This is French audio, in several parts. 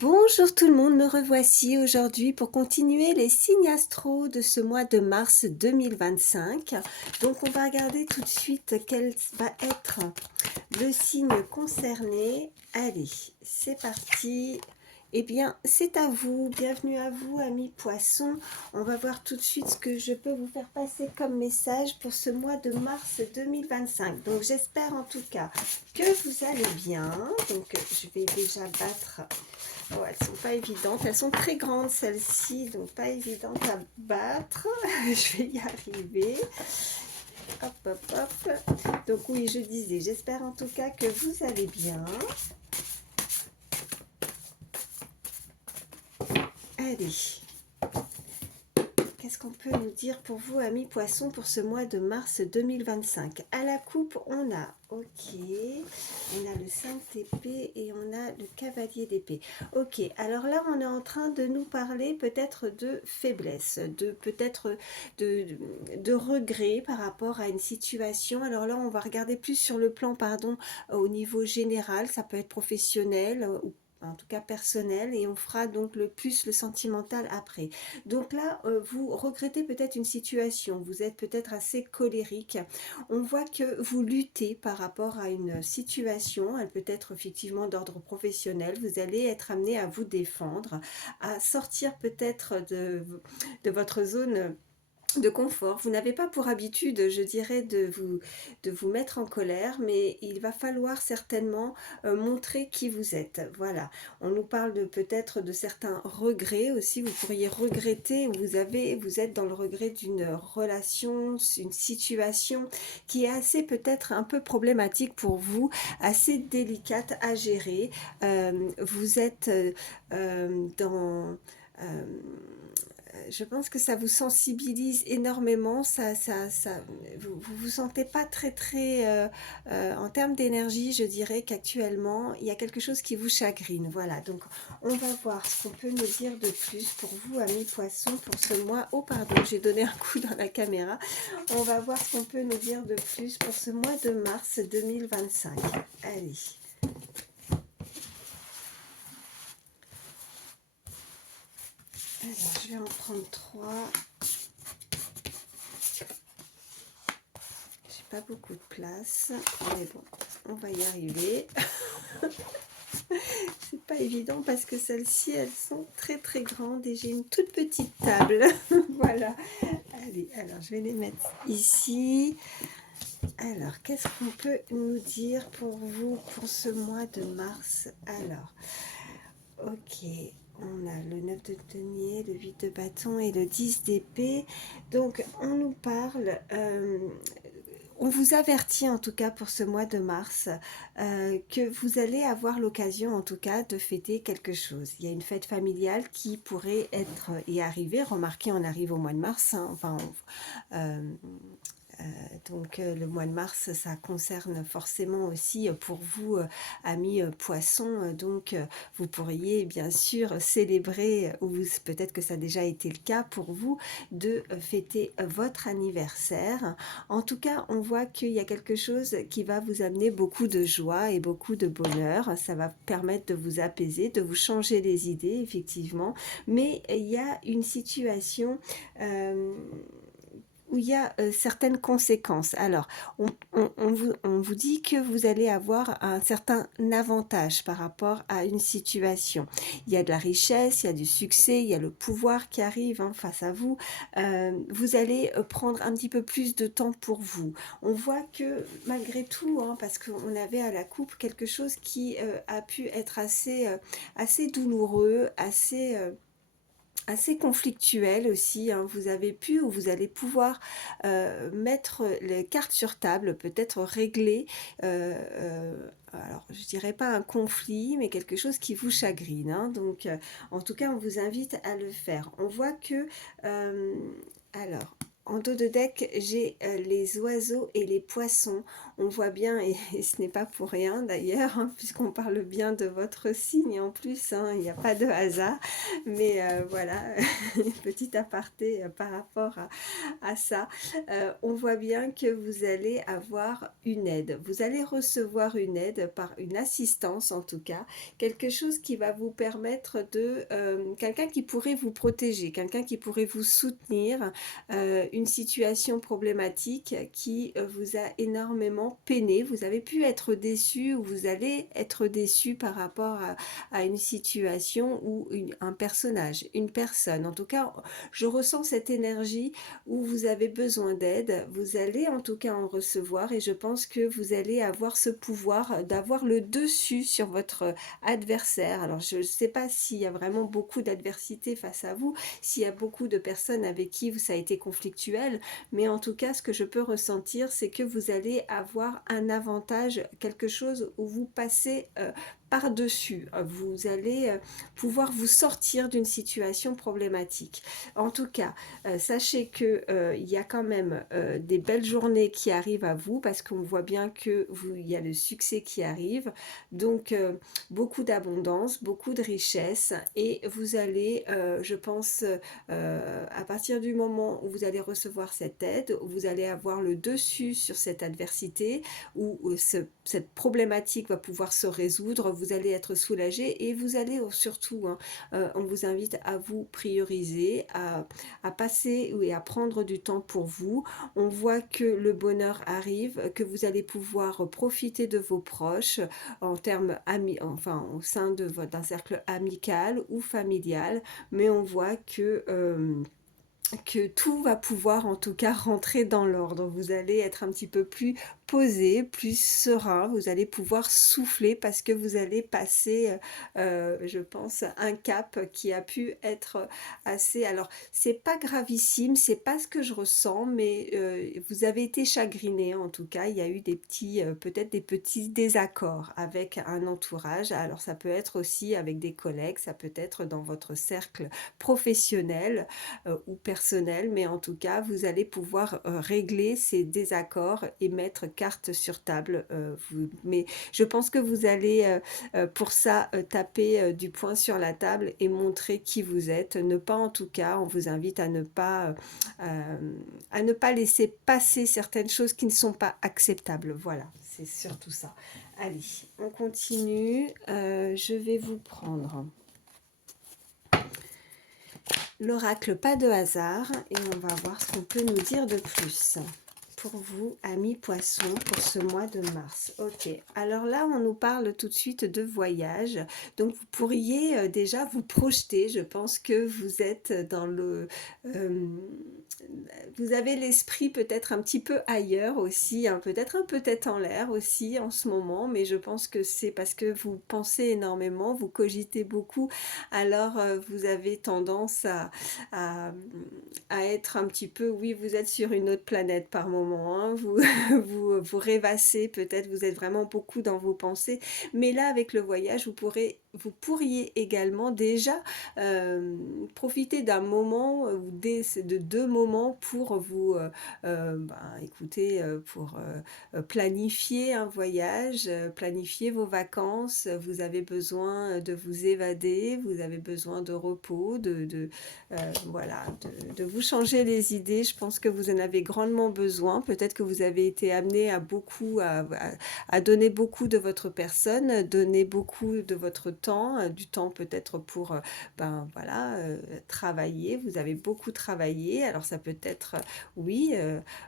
Bonjour tout le monde, me revoici aujourd'hui pour continuer les signes astro de ce mois de mars 2025. Donc on va regarder tout de suite quel va être le signe concerné. Allez, c'est parti. Eh bien, c'est à vous. Bienvenue à vous, amis poissons. On va voir tout de suite ce que je peux vous faire passer comme message pour ce mois de mars 2025. Donc, j'espère en tout cas que vous allez bien. Donc, je vais déjà battre. Oh, elles sont pas évidentes. Elles sont très grandes, celles-ci, donc pas évidentes à battre. Je vais y arriver. Hop, hop, hop. Donc oui, je disais, j'espère en tout cas que vous allez bien. Allez, qu'est-ce qu'on peut nous dire pour vous, amis poissons, pour ce mois de mars 2025? À la coupe, on a, ok, on a le 5 d'épée et on a le cavalier d'épée. Ok, alors là, on est en train de nous parler peut-être de faiblesse, de peut-être de regret par rapport à une situation. Alors là, on va regarder plus sur le plan, pardon, au niveau général, ça peut être professionnel ou en tout cas personnel, et on fera donc le plus le sentimental après. Donc là, vous regrettez peut-être une situation, vous êtes peut-être assez colérique. On voit que vous luttez par rapport à une situation, elle peut être effectivement d'ordre professionnel, vous allez être amené à vous défendre, à sortir peut-être de votre zone de confort. Vous n'avez pas pour habitude, je dirais, de vous mettre en colère, mais il va falloir certainement montrer qui vous êtes. Voilà. On nous parle de peut-être de certains regrets aussi. Vous pourriez regretter, vous êtes dans le regret d'une relation, une situation qui est assez peut-être un peu problématique pour vous, assez délicate à gérer. Vous êtes dans... Euh, je pense que ça vous sensibilise énormément, vous vous sentez pas en termes d'énergie, je dirais qu'actuellement, il y a quelque chose qui vous chagrine, voilà, donc on va voir ce qu'on peut nous dire de plus pour vous, amis poissons, pour ce mois, oh pardon, j'ai donné un coup dans la caméra, on va voir ce qu'on peut nous dire de plus pour ce mois de mars 2025, allez. Alors, je vais en prendre 3. J'ai pas beaucoup de place, mais bon, on va y arriver. C'est pas évident parce que celles-ci, elles sont très très grandes et j'ai une toute petite table. Voilà. Allez, alors je vais les mettre ici. Alors, qu'est-ce qu'on peut nous dire pour vous pour ce mois de mars? Alors, ok. On a le 9 de denier, le 8 de bâton et le 10 d'épée. Donc, on nous parle on vous avertit en tout cas pour ce mois de mars que vous allez avoir l'occasion en tout cas de fêter quelque chose. Il y a une fête familiale qui pourrait être et arriver. Remarquez, on arrive au mois de mars. Hein, enfin, donc le mois de mars, ça concerne forcément aussi pour vous, amis poissons. Donc vous pourriez bien sûr célébrer, ou peut-être que ça a déjà été le cas pour vous, de fêter votre anniversaire. En tout cas, on voit qu'il y a quelque chose qui va vous amener beaucoup de joie et beaucoup de bonheur. Ça va permettre de vous apaiser, de vous changer les idées, effectivement. Mais il y a une situation... où il y a certaines conséquences. Alors, on vous dit que vous allez avoir un certain avantage par rapport à une situation. Il y a de la richesse, il y a du succès, il y a le pouvoir qui arrive hein, face à vous. Vous allez prendre un petit peu plus de temps pour vous. On voit que malgré tout, hein, parce qu'on avait à la coupe quelque chose qui a pu être assez douloureux, assez conflictuel aussi, hein. Vous avez pu ou vous allez pouvoir mettre les cartes sur table, peut-être régler, alors je dirais pas un conflit, mais quelque chose qui vous chagrine. Hein. Donc, en tout cas, on vous invite à le faire. On voit que, alors, en dos de deck, j'ai les oiseaux et les poissons. on voit bien, et ce n'est pas pour rien d'ailleurs, hein, puisqu'on parle bien de votre signe en plus, hein, il n'y a pas de hasard, mais voilà, petit aparté par rapport à ça. On voit bien que vous allez avoir une aide, vous allez recevoir une aide par une assistance en tout cas, quelque chose qui va vous permettre de, quelqu'un qui pourrait vous protéger, quelqu'un qui pourrait vous soutenir, une situation problématique qui vous a énormément peiné, vous avez pu être déçu ou vous allez être déçu par rapport à une situation ou un personnage, une personne. En tout cas, je ressens cette énergie où vous avez besoin d'aide, vous allez en tout cas en recevoir et je pense que vous allez avoir ce pouvoir d'avoir le dessus sur votre adversaire. Alors je ne sais pas s'il y a vraiment beaucoup d'adversité face à vous, s'il y a beaucoup de personnes avec qui ça a été conflictuel, mais en tout cas ce que je peux ressentir c'est que vous allez avoir un avantage, quelque chose où vous passez par-dessus, vous allez pouvoir vous sortir d'une situation problématique. En tout cas, sachez que il y a quand même des belles journées qui arrivent à vous parce qu'on voit bien que il y a le succès qui arrive, donc beaucoup d'abondance, beaucoup de richesse et vous allez, je pense, à partir du moment où vous allez recevoir cette aide, où vous allez avoir le dessus sur cette adversité, où cette problématique va pouvoir se résoudre, vous allez être soulagé et vous allez surtout, hein, on vous invite à vous prioriser, à passer et à prendre du temps pour vous. On voit que le bonheur arrive, que vous allez pouvoir profiter de vos proches en termes amis, enfin au sein de d'un cercle amical ou familial, mais on voit que tout va pouvoir en tout cas rentrer dans l'ordre. Vous allez être un petit peu plus posé, plus serein, vous allez pouvoir souffler parce que vous allez passer, je pense, un cap qui a pu être assez... Alors, c'est pas gravissime, c'est pas ce que je ressens, mais vous avez été chagriné en tout cas. Il y a eu des petits, peut-être des petits désaccords avec un entourage. Alors, ça peut être aussi avec des collègues, ça peut être dans votre cercle professionnel ou personnel, mais en tout cas, vous allez pouvoir régler ces désaccords et mettre carte sur table. Mais je pense que vous allez pour ça taper du poing sur la table et montrer qui vous êtes. Ne pas en tout cas, on vous invite à ne pas laisser passer certaines choses qui ne sont pas acceptables. Voilà, c'est surtout ça. Allez, on continue. Je vais vous prendre l'oracle pas de hasard et on va voir ce qu'on peut nous dire de plus pour vous, amis poissons, pour ce mois de mars. Ok, alors là, on nous parle tout de suite de voyage. Donc, vous pourriez déjà vous projeter. Je pense que vous êtes dans le... vous avez l'esprit peut-être un petit peu ailleurs aussi, hein, peut-être un peu tête en l'air aussi en ce moment, mais je pense que c'est parce que vous pensez énormément, vous cogitez beaucoup, alors vous avez tendance à, à être un petit peu, oui, vous êtes sur une autre planète par moment, hein, vous rêvassez, peut-être vous êtes vraiment beaucoup dans vos pensées, mais là avec le voyage, vous pourriez également déjà profiter d'un moment ou de deux moments pour vous écoutez, pour planifier un voyage, planifier vos vacances, vous avez besoin de vous évader, vous avez besoin de repos, voilà, de vous changer les idées. Je pense que vous en avez grandement besoin. Peut-être que vous avez été amené à donner beaucoup de votre personne, donner beaucoup de votre temps, du temps peut-être pour voilà, travailler. Vous avez beaucoup travaillé. Alors ça peut être, oui,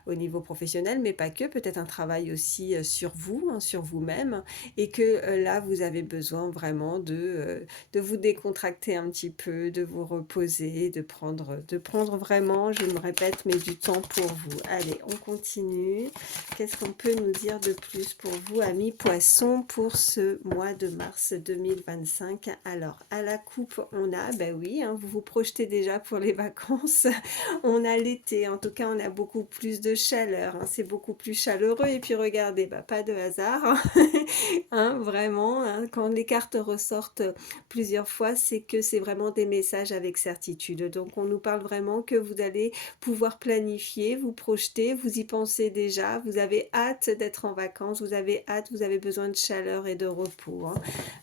au niveau professionnel, mais pas que. Peut-être un travail aussi sur vous, hein, sur vous-même. Et que là, vous avez besoin vraiment de vous décontracter un petit peu, de vous reposer, de prendre vraiment, je me répète, mais du temps pour vous. Allez, on continue. Qu'est-ce qu'on peut nous dire de plus pour vous, amis poissons, pour ce mois de mars 2025? 2025. Alors, à la coupe, on a, ben oui, hein, vous vous projetez déjà pour les vacances. On a l'été, en tout cas, on a beaucoup plus de chaleur, hein, c'est beaucoup plus chaleureux. Et puis, regardez, bah, pas de hasard, hein, hein, vraiment, hein, quand les cartes ressortent plusieurs fois, c'est que c'est vraiment des messages avec certitude. Donc, on nous parle vraiment que vous allez pouvoir planifier, vous projeter, vous y pensez déjà, vous avez hâte d'être en vacances, vous avez hâte, vous avez besoin de chaleur et de repos, hein.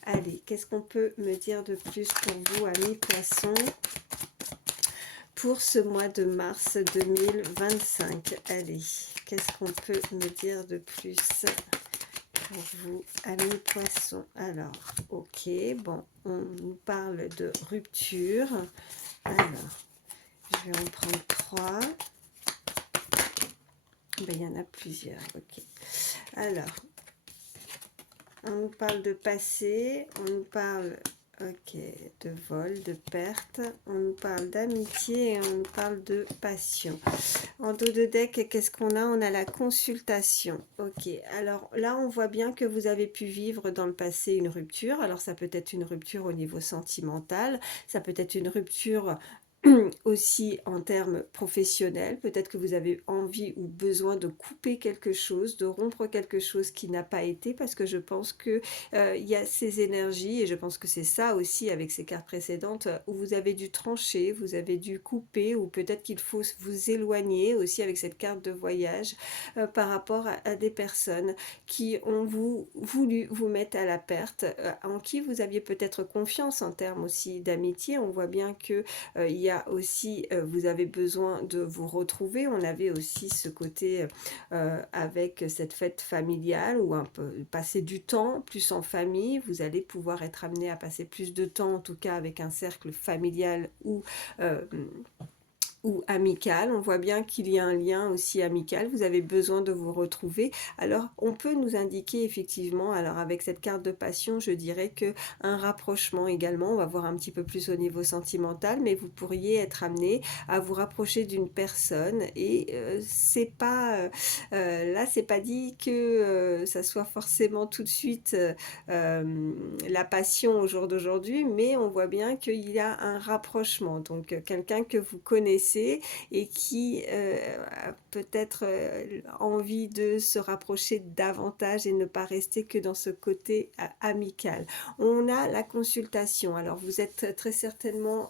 Allez, qu'est-ce qu'on peut me dire de plus pour vous, amis poissons, pour ce mois de mars 2025? Allez, qu'est-ce qu'on peut me dire de plus pour vous, amis poissons? Alors, ok, bon, on nous parle de rupture. Alors, je vais en prendre 3. Ben, il y en a plusieurs, ok. Alors, on nous parle de passé, on nous parle, ok, de vol, de perte, on nous parle d'amitié et on nous parle de passion. En dos de deck, qu'est-ce qu'on a? On a la consultation. Ok, alors là, on voit bien que vous avez pu vivre dans le passé une rupture. Alors, ça peut être une rupture au niveau sentimental, ça peut être une rupture aussi en termes professionnels. Peut-être que vous avez envie ou besoin de couper quelque chose, de rompre quelque chose qui n'a pas été, parce que je pense que il y a ces énergies, et je pense que c'est ça aussi avec ces cartes précédentes, où vous avez dû trancher, vous avez dû couper, ou peut-être qu'il faut vous éloigner aussi avec cette carte de voyage par rapport à des personnes qui ont voulu vous mettre à la perte, en qui vous aviez peut-être confiance en termes aussi d'amitié. On voit bien que il y a aussi, vous avez besoin de vous retrouver. On avait aussi ce côté avec cette fête familiale, ou un peu passer du temps plus en famille. Vous allez pouvoir être amené à passer plus de temps, en tout cas avec un cercle familial euh, ou amical. On voit bien qu'il y a un lien aussi amical, vous avez besoin de vous retrouver. Alors on peut nous indiquer effectivement, alors avec cette carte de passion, je dirais que un rapprochement également, on va voir un petit peu plus au niveau sentimental, mais vous pourriez être amené à vous rapprocher d'une personne, et c'est pas là, c'est pas dit que ça soit forcément tout de suite la passion au jour d'aujourd'hui, mais on voit bien qu'il y a un rapprochement, donc quelqu'un que vous connaissez et qui a peut-être envie de se rapprocher davantage et ne pas rester que dans ce côté amical. On a la consultation. Alors vous êtes très certainement,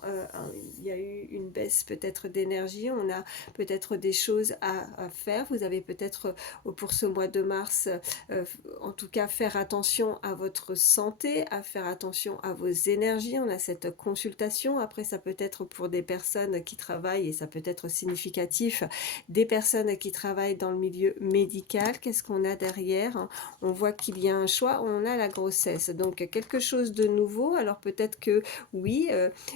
il y a eu une baisse peut-être d'énergie, on a peut-être des choses à faire. Vous avez peut-être pour ce mois de mars, en tout cas faire attention à votre santé, à faire attention à vos énergies. On a cette consultation. Après, ça peut être pour des personnes qui travaillent, et ça peut être significatif, des personnes qui travaillent dans le milieu médical. Qu'est-ce qu'on a derrière? On voit qu'il y a un choix, on a la grossesse, donc quelque chose de nouveau. Alors peut-être que oui,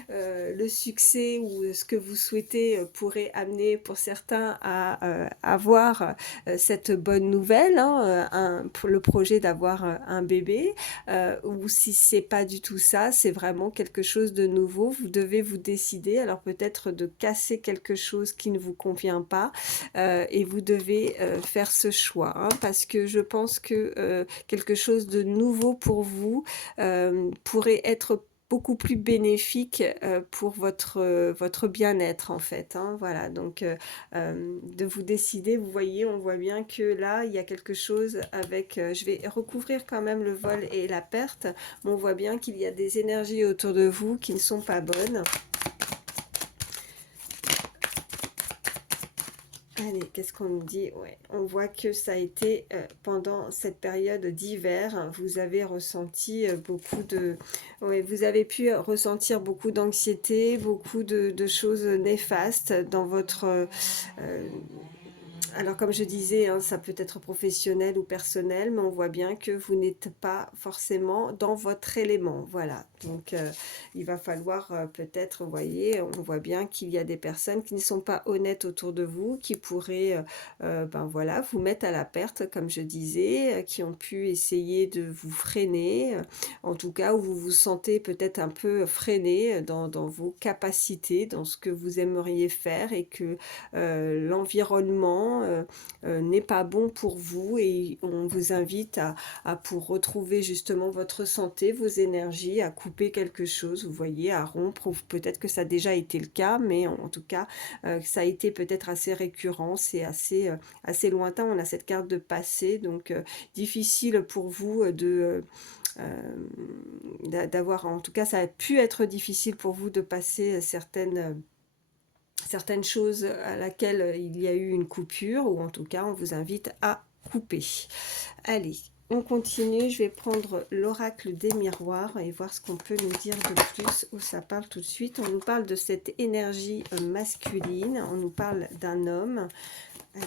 le succès ou ce que vous souhaitez pourrait amener pour certains à avoir cette bonne nouvelle, hein, pour le projet d'avoir un bébé, ou si c'est pas du tout ça, c'est vraiment quelque chose de nouveau. Vous devez vous décider, alors peut-être de casser quelque chose qui ne vous convient pas, et vous devez faire ce choix, hein, parce que je pense que quelque chose de nouveau pour vous pourrait être beaucoup plus bénéfique pour votre bien-être en fait, hein, voilà. Donc de vous décider, vous voyez, on voit bien que là il y a quelque chose avec, je vais recouvrir quand même le vol et la perte, mais on voit bien qu'il y a des énergies autour de vous qui ne sont pas bonnes. Allez, qu'est-ce qu'on nous dit? Ouais, on voit que ça a été pendant cette période d'hiver, vous avez ressenti beaucoup de... Ouais, vous avez pu ressentir beaucoup d'anxiété, beaucoup de choses néfastes dans votre... alors comme je disais, hein, ça peut être professionnel ou personnel, mais on voit bien que vous n'êtes pas forcément dans votre élément. Voilà, donc il va falloir peut-être, vous voyez, on voit bien qu'il y a des personnes qui ne sont pas honnêtes autour de vous, qui pourraient ben voilà, vous mettre à la perte, comme je disais, qui ont pu essayer de vous freiner, en tout cas, où vous vous sentez peut-être un peu freiné dans vos capacités, dans ce que vous aimeriez faire, et que l'environnement n'est pas bon pour vous, et on vous invite pour retrouver justement votre santé, vos énergies, à couper quelque chose, vous voyez, à rompre, ou peut-être que ça a déjà été le cas, mais en tout cas, ça a été peut-être assez récurrent, c'est assez lointain, on a cette carte de passé, donc difficile pour vous d'avoir, en tout cas ça a pu être difficile pour vous de passer certaines choses à laquelle il y a eu une coupure, ou en tout cas on vous invite à couper. Allez, on continue, je vais prendre l'oracle des miroirs et voir ce qu'on peut nous dire de plus. Oh, ça parle tout de suite, on nous parle de cette énergie masculine, on nous parle d'un homme. Allez,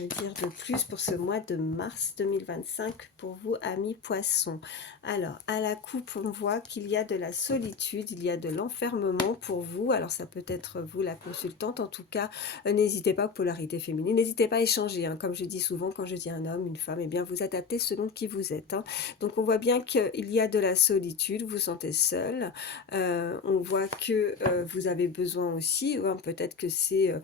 me dire de plus pour ce mois de mars 2025 pour vous, amis poissons? Alors, à la coupe, on voit qu'il y a de la solitude, il y a de l'enfermement pour vous. Alors, ça peut être vous, la consultante. En tout cas, n'hésitez pas, polarité féminine, n'hésitez pas à échanger. Hein. Comme je dis souvent, quand je dis un homme, une femme, eh bien, vous adaptez selon qui vous êtes. Hein. Donc, on voit bien qu'il y a de la solitude, vous vous sentez seul. On voit que vous avez besoin aussi, hein, peut-être que c'est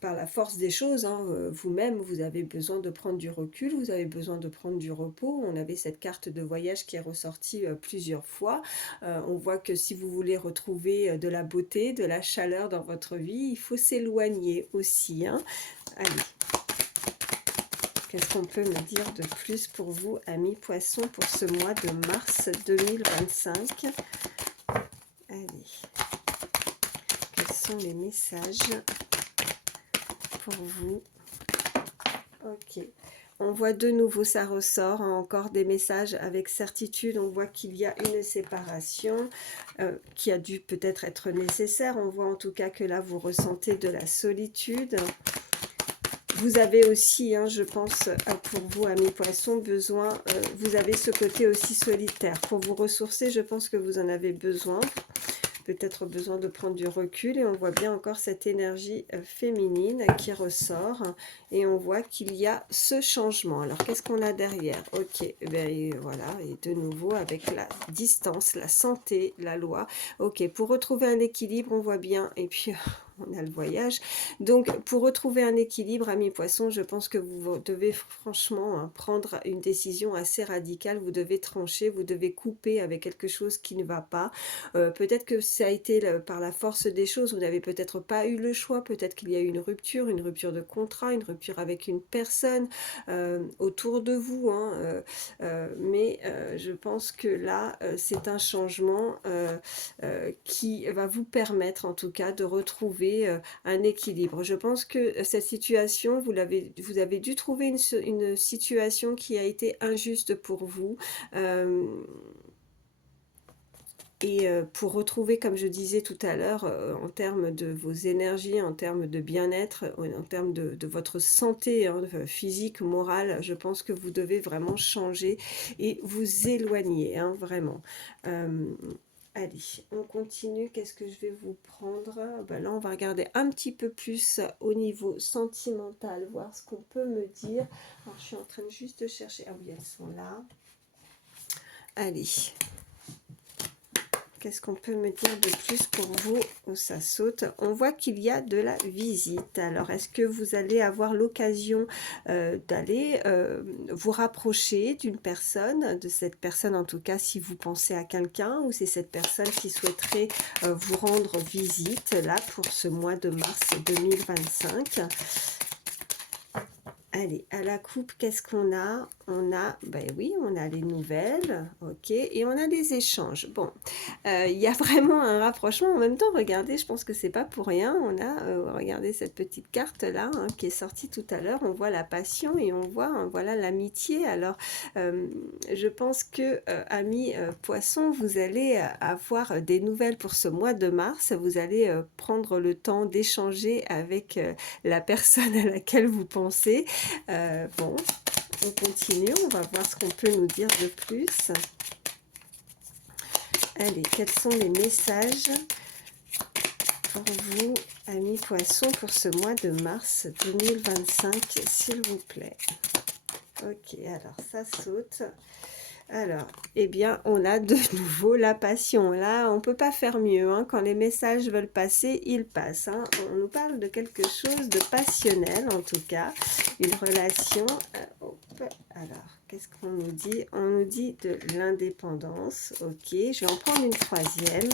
par la force des choses, hein, vous-même, vous avez besoin de prendre du recul, vous avez besoin de prendre du repos. On avait cette carte de voyage qui est ressortie plusieurs fois. On voit que si vous voulez retrouver de la beauté, de la chaleur dans votre vie, il faut s'éloigner aussi. Hein. Allez. Qu'est-ce qu'on peut me dire de plus pour vous, amis poissons, pour ce mois de mars 2025? Allez. Quels sont les messages pour vous? Ok, on voit de nouveau, ça ressort, hein, encore des messages avec certitude. On voit qu'il y a une séparation qui a dû peut-être être nécessaire. On voit en tout cas que là, vous ressentez de la solitude. Vous avez aussi, hein, je pense, pour vous, amis poissons, besoin, vous avez ce côté aussi solitaire. Pour vous ressourcer, je pense que vous en avez besoin. Peut-être besoin de prendre du recul, et on voit bien encore cette énergie féminine qui ressort, et on voit qu'il y a ce changement. Alors qu'est-ce qu'on a derrière? Ok, eh bien, et voilà, et de nouveau avec la distance, la santé, la loi. Ok, pour retrouver un équilibre, on voit bien, et puis on a le voyage. Donc pour retrouver un équilibre, amis poissons, je pense que vous devez franchement, hein, prendre une décision assez radicale. Vous devez trancher, vous devez couper avec quelque chose qui ne va pas. Peut-être que ça a été par la force des choses, vous n'avez peut-être pas eu le choix, peut-être qu'il y a eu une rupture de contrat, une rupture avec une personne autour de vous, hein, mais je pense que là, c'est un changement qui va vous permettre en tout cas de retrouver un équilibre. Je pense que cette situation, vous avez dû trouver une situation qui a été injuste pour vous. Et pour retrouver, comme je disais tout à l'heure, en termes de vos énergies, en termes de bien-être, en termes de votre santé, hein, physique, morale, je pense que vous devez vraiment changer et vous éloigner, hein, vraiment. Allez, on continue. Qu'est-ce que je vais vous prendre? Ben là, on va regarder un petit peu plus au niveau sentimental, voir ce qu'on peut me dire. Alors, je suis en train de juste chercher. Ah oui, elles sont là. Allez. Qu'est-ce qu'on peut me dire de plus pour vous? Oh, ça saute. On voit qu'il y a de la visite. Alors, est-ce que vous allez avoir l'occasion d'aller vous rapprocher d'une personne, de cette personne en tout cas, si vous pensez à quelqu'un, ou c'est cette personne qui souhaiterait vous rendre visite, là, pour ce mois de mars 2025? Allez, à la coupe, qu'est-ce qu'on a? On a, ben oui, on a les nouvelles, ok, et on a les échanges. Bon, il y a vraiment un rapprochement. En même temps, regardez, je pense que c'est pas pour rien. On a, regardez cette petite carte-là, hein, qui est sortie tout à l'heure. On voit la passion et on voit, hein, voilà, l'amitié. Alors, je pense que, amis poissons, vous allez avoir des nouvelles pour ce mois de mars. Vous allez prendre le temps d'échanger avec la personne à laquelle vous pensez. Bon, on continue, on va voir ce qu'on peut nous dire de plus. Allez, quels sont les messages pour vous, amis poissons, pour ce mois de mars 2025, s'il vous plaît? Ok, alors ça saute. Alors, eh bien, on a de nouveau la passion. Là, on ne peut pas faire mieux, hein. Quand les messages veulent passer, ils passent, hein. On nous parle de quelque chose de passionnel, en tout cas. Une relation. Hop. Alors, qu'est-ce qu'on nous dit? On nous dit de l'indépendance. Ok, je vais en prendre une troisième.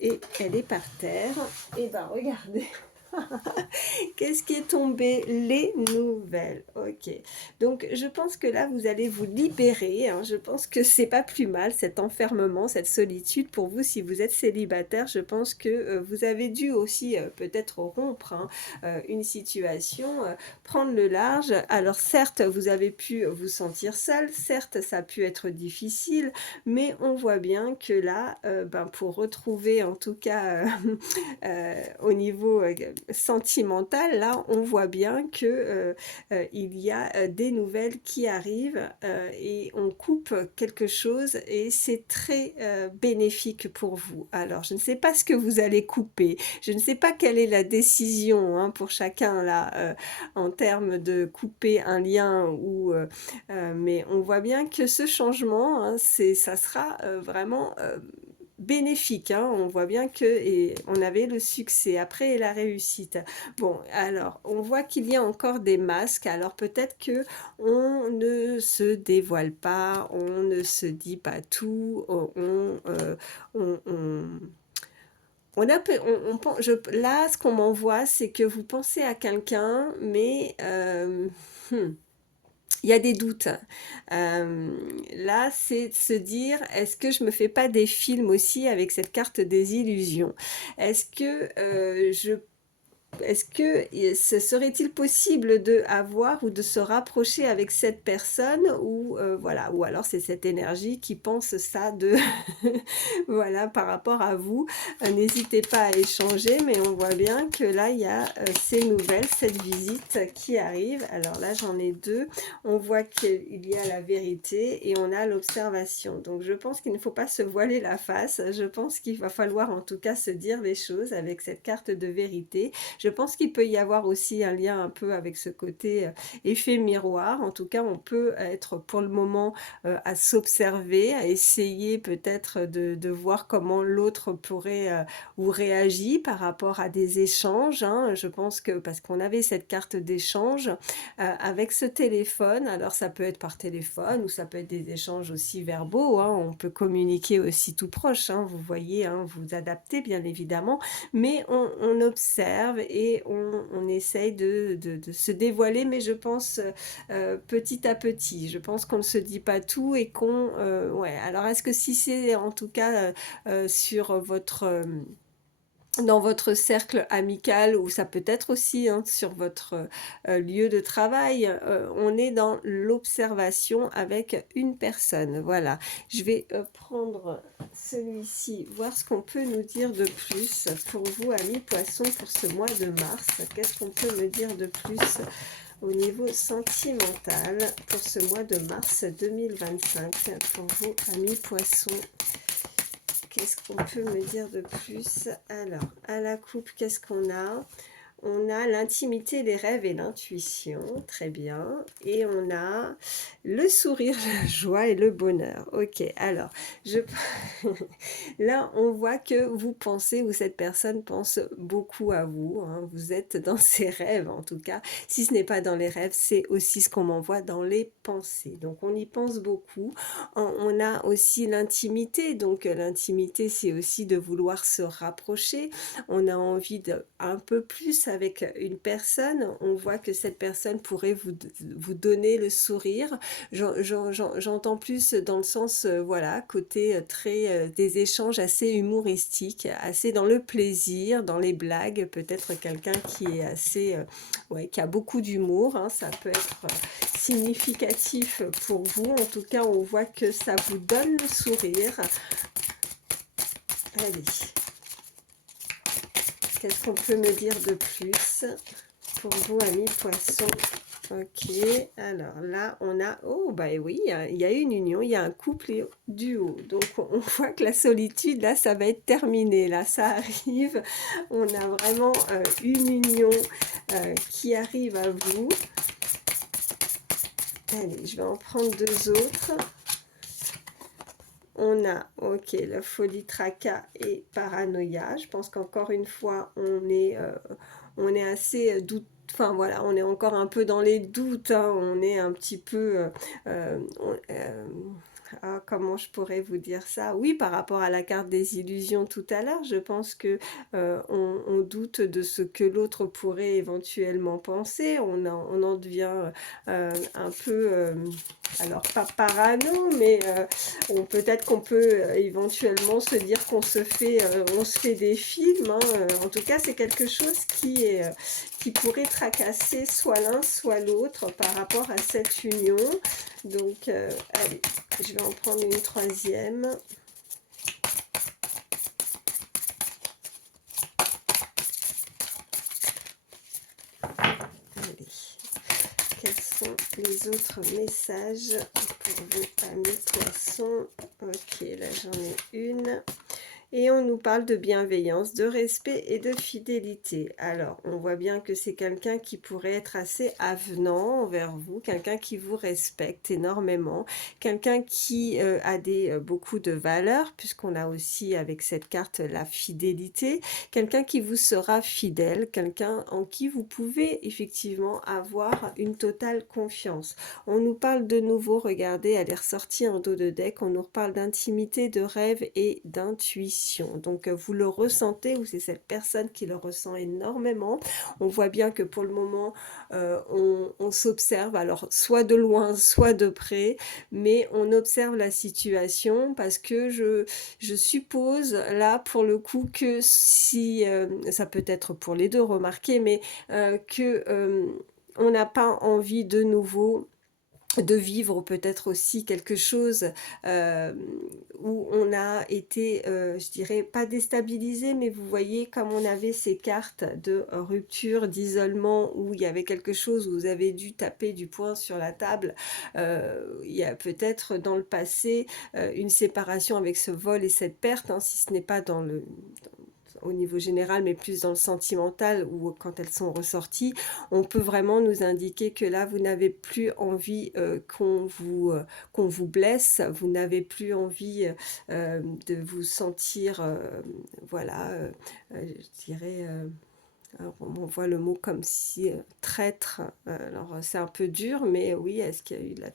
Et elle est par terre. Et ben, regardez. Qu'est-ce qui est tombé? Les nouvelles. Ok. Donc, je pense que là, vous allez vous libérer, hein. Je pense que c'est pas plus mal, cet enfermement, cette solitude pour vous, si vous êtes célibataire. Je pense que vous avez dû aussi peut-être rompre, hein, une situation, prendre le large. Alors, certes, vous avez pu vous sentir seul. Certes, ça a pu être difficile. Mais on voit bien que là, ben, pour retrouver en tout cas au niveau sentimental, là on voit bien que il y a des nouvelles qui arrivent et on coupe quelque chose et c'est très bénéfique pour vous. Alors je ne sais pas ce que vous allez couper, je ne sais pas quelle est la décision, hein, pour chacun là en termes de couper un lien ou mais on voit bien que ce changement, hein, ça sera vraiment bénéfique, hein. On voit bien que et on avait le succès après la réussite. Bon, alors on voit qu'il y a encore des masques. Alors peut-être que on ne se dévoile pas, on ne se dit pas tout, on là, ce qu'on m'envoie, c'est que vous pensez à quelqu'un, mais il y a des doutes. Là, c'est de se dire, est-ce que je me fais pas des films aussi avec cette carte des illusions? Est-ce que est-ce que ce serait-il possible de avoir ou de se rapprocher avec cette personne ou voilà, ou alors c'est cette énergie qui pense ça de voilà par rapport à vous. N'hésitez pas à échanger, mais on voit bien que là il y a ces nouvelles, cette visite qui arrive. Alors là j'en ai deux. On voit qu'il y a la vérité et on a l'observation. Donc je pense qu'il ne faut pas se voiler la face. Je pense qu'il va falloir en tout cas se dire les choses avec cette carte de vérité. Je pense qu'il peut y avoir aussi un lien un peu avec ce côté effet miroir. En tout cas, on peut être pour le moment à s'observer, à essayer peut-être de voir comment l'autre pourrait ou réagit par rapport à des échanges, hein. Je pense que parce qu'on avait cette carte d'échange avec ce téléphone, alors ça peut être par téléphone ou ça peut être des échanges aussi verbaux, hein. On peut communiquer aussi tout proche, hein, vous voyez, hein, vous adaptez bien évidemment, mais on observe et on essaye de se dévoiler, mais je pense petit à petit. Je pense qu'on ne se dit pas tout et qu'on... ouais, alors est-ce que si c'est en tout cas sur votre... dans votre cercle amical ou ça peut être aussi, hein, sur votre lieu de travail, on est dans l'observation avec une personne. Voilà, je vais prendre celui-ci, voir ce qu'on peut nous dire de plus pour vous, amis poissons, pour ce mois de mars. Qu'est-ce qu'on peut me dire de plus au niveau sentimental pour ce mois de mars 2025 pour vous, amis poissons? Qu'est-ce qu'on peut me dire de plus? Alors, à la coupe, qu'est-ce qu'on a? On a l'intimité, les rêves et l'intuition, très bien. Et on a le sourire, la joie et le bonheur. Ok, alors, je... là, on voit que vous pensez, ou cette personne pense beaucoup à vous, hein. Vous êtes dans ses rêves, en tout cas. Si ce n'est pas dans les rêves, c'est aussi ce qu'on m'envoie dans les pensées. Donc, on y pense beaucoup. On a aussi l'intimité. Donc, l'intimité, c'est aussi de vouloir se rapprocher. On a envie de un peu plus avec une personne, on voit que cette personne pourrait vous donner le sourire. J'entends plus dans le sens, voilà, côté très des échanges assez humoristiques, assez dans le plaisir, dans les blagues, peut-être quelqu'un qui est assez, ouais, qui a beaucoup d'humour, hein, ça peut être significatif pour vous. En tout cas, on voit que ça vous donne le sourire. Allez. Qu'est-ce qu'on peut me dire de plus pour vous, amis poissons? Ok, alors là, on a... Oh, bah oui, il y a une union, il y a un couple duo. Donc, on voit que la solitude, là, ça va être terminé. Là, ça arrive. On a vraiment une union qui arrive à vous. Allez, je vais en prendre deux autres. on a, ok, la folie, tracas et paranoïa. Je pense qu'encore une fois, on est assez doute. Enfin voilà, on est encore un peu dans les doutes, hein, on est un petit peu... comment je pourrais vous dire ça? Oui, par rapport à la carte des illusions tout à l'heure, je pense que on doute de ce que l'autre pourrait éventuellement penser. On en devient un peu, alors pas parano, mais peut-être qu'on peut éventuellement se dire on se fait des films, hein. En tout cas, c'est quelque chose qui pourrait tracasser soit l'un, soit l'autre par rapport à cette union. Donc, allez, je vais en prendre une troisième. Allez, quels sont les autres messages pour vous, amis poissons? Ok, là j'en ai une. Et on nous parle de bienveillance, de respect et de fidélité. Alors, on voit bien que c'est quelqu'un qui pourrait être assez avenant envers vous, quelqu'un qui vous respecte énormément, quelqu'un qui a beaucoup de valeurs, puisqu'on a aussi avec cette carte la fidélité, quelqu'un qui vous sera fidèle, quelqu'un en qui vous pouvez effectivement avoir une totale confiance. On nous parle de nouveau, regardez, elle est ressortie en dos de deck, on nous reparle d'intimité, de rêve et d'intuition. Donc vous le ressentez ou c'est cette personne qui le ressent énormément. On voit bien que pour le moment on s'observe, alors soit de loin, soit de près, mais on observe la situation parce que je suppose là pour le coup que si, ça peut être pour les deux remarquez, mais que on n'a pas envie de nouveau de vivre peut-être aussi quelque chose où on a été, je dirais, pas déstabilisé, mais vous voyez comme on avait ces cartes de rupture, d'isolement, où il y avait quelque chose où vous avez dû taper du poing sur la table. Il y a peut-être dans le passé une séparation avec ce vol et cette perte, hein, si ce n'est pas au niveau général, mais plus dans le sentimental, ou quand elles sont ressorties, on peut vraiment nous indiquer que là, vous n'avez plus envie qu'on vous blesse, vous n'avez plus envie de vous sentir, voilà, je dirais... alors, on voit le mot comme si traître, alors c'est un peu dur, mais oui, est-ce qu'il y a eu la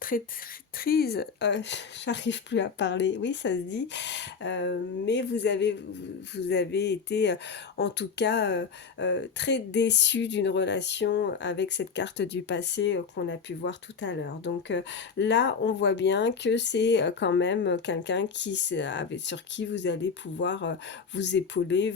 traîtrise, j'arrive plus à parler, oui ça se dit, mais vous avez été en tout cas très déçu d'une relation avec cette carte du passé qu'on a pu voir tout à l'heure. Donc là on voit bien que c'est quand même quelqu'un sur qui vous allez pouvoir vous épauler,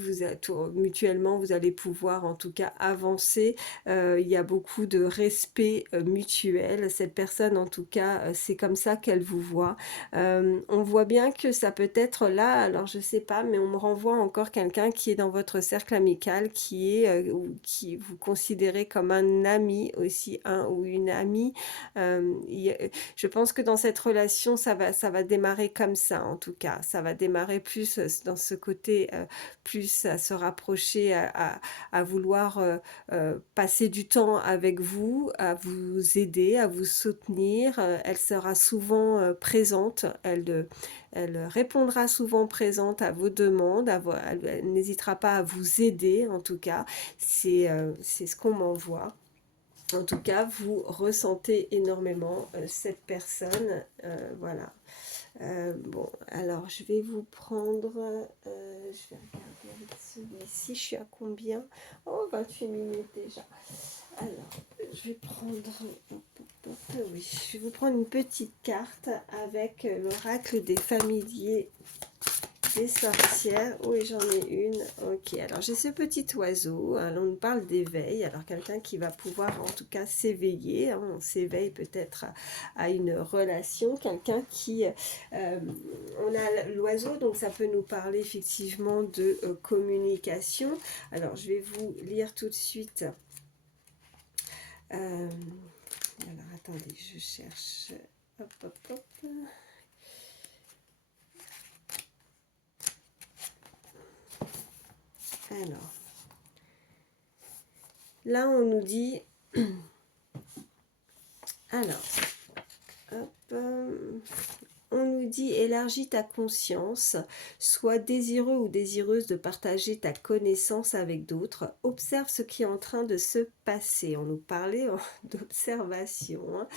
mutuellement vous allez pouvoir en tout cas avancer. Il y a beaucoup de respect mutuel. Cette personne en tout cas c'est comme ça qu'elle vous voit. On voit bien que ça peut être là, alors je sais pas, mais on me renvoie encore quelqu'un qui est dans votre cercle amical, qui vous considérez comme un ami aussi, un ou une amie. Je pense que dans cette relation, ça va démarrer comme ça, en tout cas. Ça va démarrer plus dans ce côté, plus à se rapprocher, à vouloir passer du temps avec vous, à vous aider, à vous soutenir. Elle sera souvent présente, elle répondra souvent présente à vos demandes, elle n'hésitera pas à vous aider, en tout cas. C'est ce qu'on m'envoie. En tout cas, vous ressentez énormément cette personne. Voilà. Bon, alors je vais vous prendre... je vais regarder avec celui-ci. Je suis à combien? Oh, 28 minutes déjà. Alors, je vais prendre... Oui, je vais vous prendre une petite carte avec l'oracle des familiers des sorcières. Oui, j'en ai une. Ok, alors j'ai ce petit oiseau. Alors, on nous parle d'éveil. Alors, quelqu'un qui va pouvoir en tout cas s'éveiller. Hein, on s'éveille peut-être à une relation. Quelqu'un qui... on a l'oiseau, donc ça peut nous parler effectivement de communication. Alors, je vais vous lire tout de suite. Alors, attendez, je cherche. Hop, hop, hop. Alors, là, on nous dit... Alors, hop, on nous élargis ta conscience, sois désireux ou désireuse de partager ta connaissance avec d'autres, observe ce qui est en train de se passer. On nous parlait d'observation, hein.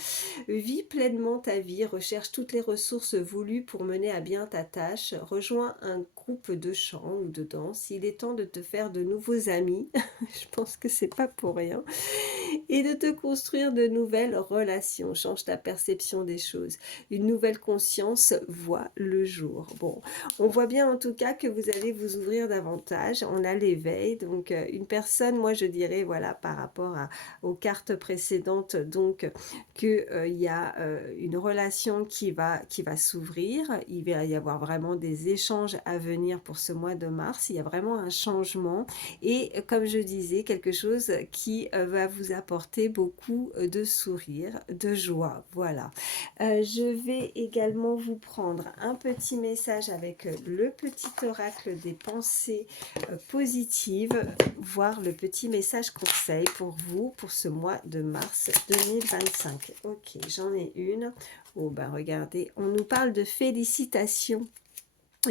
Vis pleinement ta vie, recherche toutes les ressources voulues pour mener à bien ta tâche, rejoins un groupe de chant ou de danse, il est temps de te faire de nouveaux amis, je pense que c'est pas pour rien, et de te construire de nouvelles relations, change ta perception des choses, une nouvelle conscience voit le jour. Bon, on voit bien en tout cas que vous allez vous ouvrir davantage, on a l'éveil, donc une personne, moi je dirais, voilà, par rapport aux cartes précédentes, donc qu'il y a une relation qui va s'ouvrir, il va y avoir vraiment des échanges à venir pour ce mois de mars, il y a vraiment un changement et comme je disais, quelque chose qui va vous apporter beaucoup de sourire, de joie, voilà. Je vais également vous prendre un petit message avec le petit oracle des pensées positives, voir le petit message conseil pour vous pour ce mois de mars 2025. Ok, j'en ai une. Oh ben regardez, on nous parle de félicitations.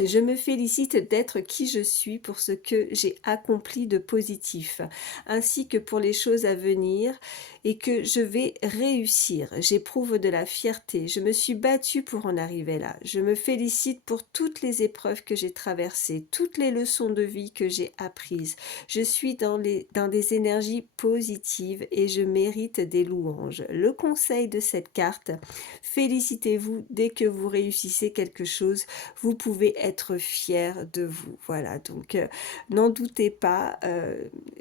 Je me félicite d'être qui je suis pour ce que j'ai accompli de positif, ainsi que pour les choses à venir et que je vais réussir. J'éprouve de la fierté. Je me suis battue pour en arriver là. Je me félicite pour toutes les épreuves que j'ai traversées, toutes les leçons de vie que j'ai apprises. Je suis dans des énergies positives et je mérite des louanges. Le conseil de cette carte, félicitez-vous dès que vous réussissez quelque chose. Vous pouvez être fier de vous. Voilà, donc n'en doutez pas.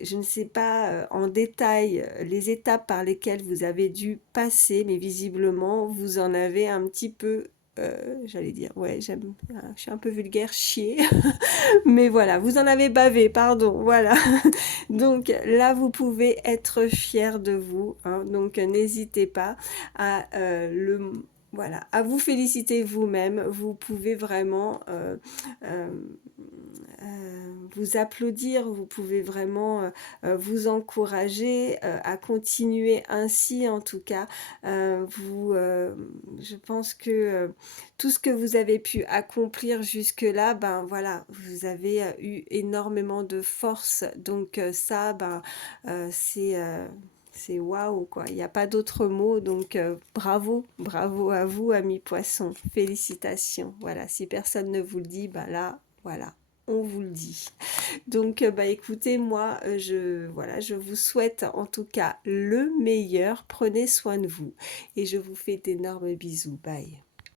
Je ne sais pas en détail les étapes par lesquelles vous avez dû passer, mais visiblement, vous en avez un petit peu j'allais dire, ouais, je suis un peu vulgaire, chier, mais voilà, vous en avez bavé, pardon, voilà. Donc là, vous pouvez être fier de vous, hein, donc n'hésitez pas à voilà, à vous féliciter vous-même. Vous pouvez vraiment euh, vous applaudir, vous pouvez vraiment vous encourager à continuer ainsi en tout cas. Je pense que tout ce que vous avez pu accomplir jusque-là, ben voilà, vous avez eu énormément de force. Donc ça, ben c'est waouh quoi, il n'y a pas d'autre mot, donc bravo, bravo à vous amis poissons, félicitations, voilà, si personne ne vous le dit, ben là, voilà, on vous le dit. Donc bah écoutez, moi voilà, je vous souhaite en tout cas le meilleur, prenez soin de vous et je vous fais d'énormes bisous, bye.